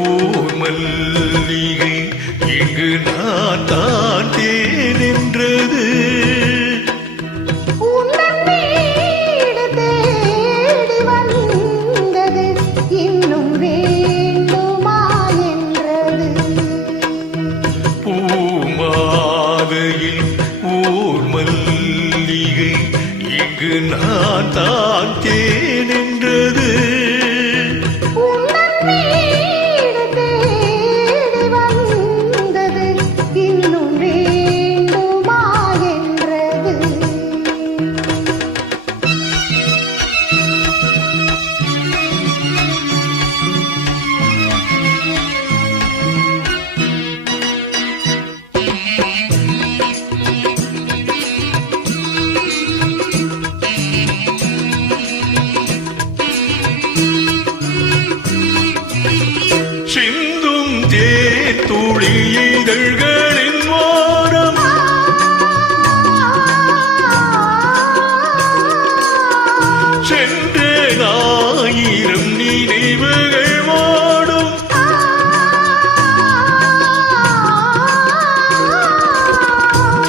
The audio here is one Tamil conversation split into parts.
ஊர் மல்லிகை இங்கு நான் தான் தேன் என்றது. பூமாலையில் ஊர் மல்லிகை இங்கு நான் தான் தேன் என்றது. சிந்தும் தேன் துளி இதழ்களின் ஓரம் சென்ற ஆயிரம் நினைவுகள் ஓடும்.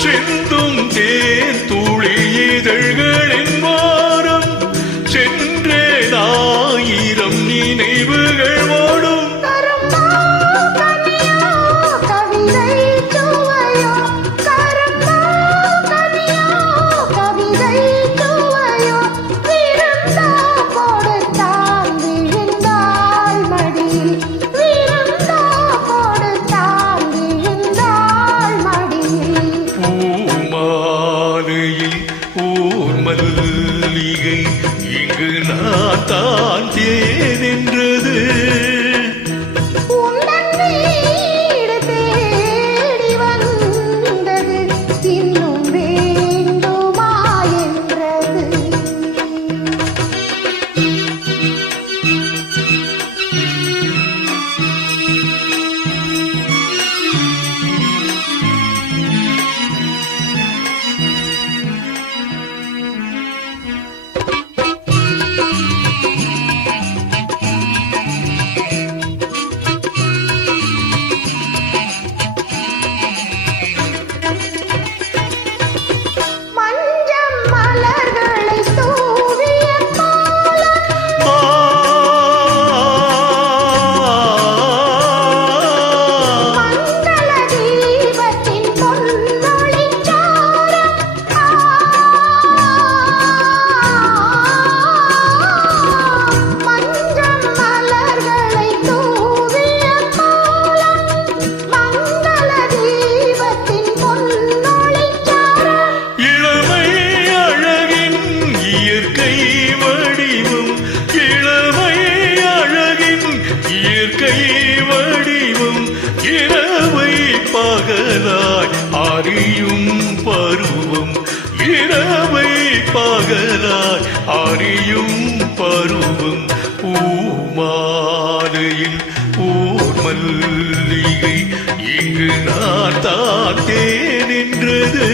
சிந்தும் தேன் துளி இதழ்களின் ஓரம் சென்ற ஆயிரம் நினைவுகள் ஓடும். ஊர் மல்லிகை இங்கு நான் தான் தேன் என்றது. வடிவம் இரவை பகலாய் அறியும் பருவம். இரவை பகலாய் அறியும் பருவம். பூமாலையில் ஊர் மல்லிகை இங்கு நான் தான் தேன் என்றது.